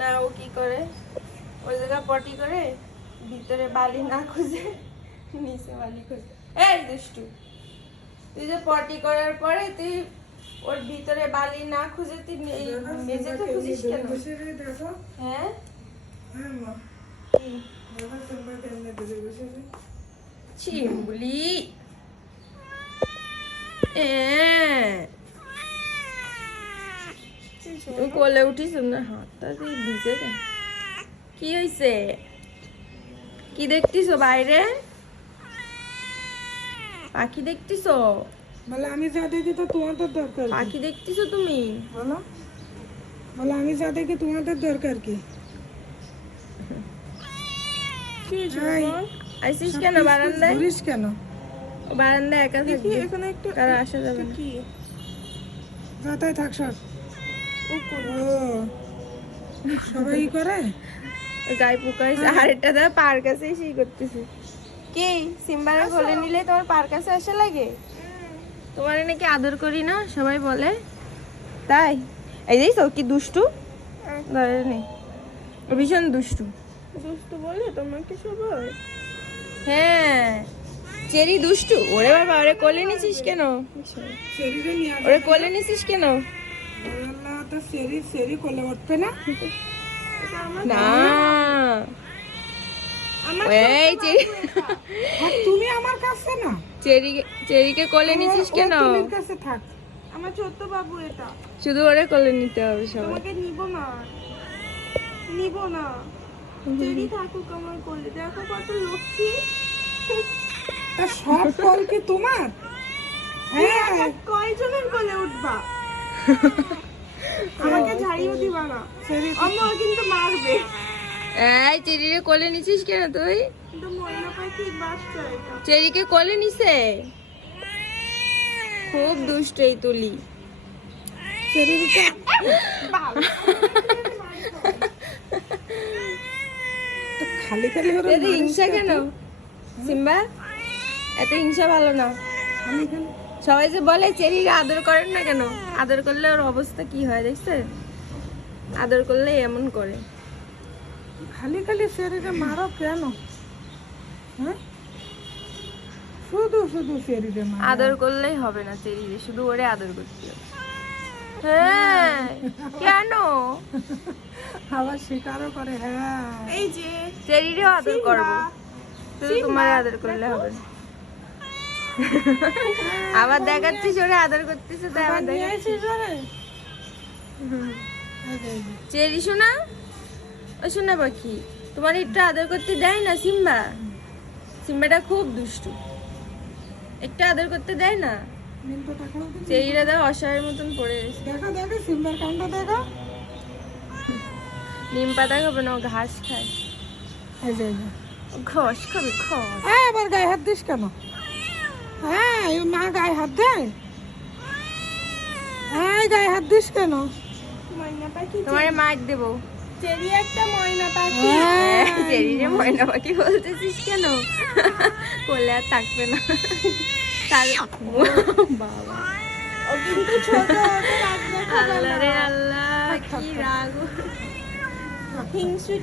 না ও কি করে? ওই জায়গা পটি করে ভিতরে বালি না খুঁজে নিচে বালি খুঁজে। এই দুষ্টু তুই যে পটি করার পরে তুই ওর ভিতরে বালি না খুঁজে তুই এই মেঝেতে খুঁজিস কেন? রে দেখো। হ্যাঁ হ্যাঁ মা কি দেখো তোমরা কেমনে ধরে বসে রে চিম্বুলি এ তুই কোলে উঠিস না হাতটা ভিজে কেন কি হইছে? কি দেখতিছো বাইরে? পাখি দেখতিছো? বলে আমি যা দেখি তো তোমাদের দরকার কি? পাখি দেখতিছো তুমি? বলো। বলে আমি যা দেখি তোমাদের দরকার কি? কি হয়েছে? আইসিস কেন বারান্দায়? ঘুরিস কেন? বারান্দায় একা থাকবি? এখানে একটু কারও আসা যাবে না। যাতায় থাক সব। সবাই করে? গায়ে পোকা হয়েছে আর এটা দা পার কাছে সেই করতেছে। কি সিম্বারে কোলে নিলে তোমার পার কাছে আসা লাগে? তোমার নাকি আদর করি না সবাই বলে। তাই? এই যে তো কি দুষ্টু? ধরে নেই ভীষণ দুষ্টু। দুষ্টু বলে তোমাকে সবাই। হ্যাঁ। চেরি দুষ্টু। ওরে বাবা ওরে কোলে নিছিস কেন? আসে। ওরে কোলে নিছিস কেন? তো সেরি সেরি কোলে উঠবে না? না। এই চেরি তুমি আমার কাছে না। চেরি চেরিকে কোলে নিছিস কেন? তুমির কাছে থাক। আমার ছোট্ট বাবু এটা। শুধু ওরে কোলে নিতে হবে সবাই। তোমাকে নিব না। নিব না। যদি থাকুক আমার কোলে। দেখো কত লক্ষ্মী। তা সব কল কি তোমার? হ্যাঁ। কয়জনের কোলে উঠবা? আমাকে ঝাড়িও দিবা না। আম্মা কিন্তু মারবে। এই চেরিরে কোলে নিছিস কেন তুই? চেরিকে কোলে নিছে? খুব দুষ্ট এই তুলি। খালি খালি হিংসা কেন? সিম্বা এত হিংসা ভালো না। খালি খালি সবাই যে বলে আদর করেন না কেন? আদর করলে ওর অবস্থা কি হয় দেখছে? আদর করলে এমন করে। খালি খালি মারো কেন? হ্যাঁ? শুধু শুধু মারো। আদর করলেই হবে না চেরিরে শুধু ওরে আদর করতে হবে। হ্যাঁ কেন? আবার স্বীকারও করে হ্যাঁ। এই যে চেরিরেও আদর করব। শুধু তোমার আদর করলে হবে না। আবার দেখাচ্ছিস ওরে আদর করতেছে তাই আবার দেখাচ্ছিস ওরে? এই যে। চেরি শোনা ও শোনা পাখি। তোমার একটু আদর করতে দেয় না সিম্বা? সিম্বাটা খুব দুষ্টু। একটু আদর করতে দেয় না? চেরিরা দেয় অসহায়ের মতন পড়ে দেখো দেখো সিম্বার কাণ্ড দেখো। নিম পাতা খাবে না ও ঘাস খায়। ঘাস খাবে হ্যাঁ আবার গায়ে হাত দিস কেন? হ্যাঁ মা গায়ে হাত দেয়? হ্যাঁ গায়ে হাত দিস কেন? ময়না তোমার মার দেবো। চেরি একটা ময়না পাখি। হ্যাঁ। চেরিরে ময়না পাখি বলতেছিস কেন? কোলে আর থাকবে না। তার বাবা ও কিন্তু ছোট ওকে রাগ দেখাবে আল্লাহ রে আল্লাহ কি রাগ। হিংসুট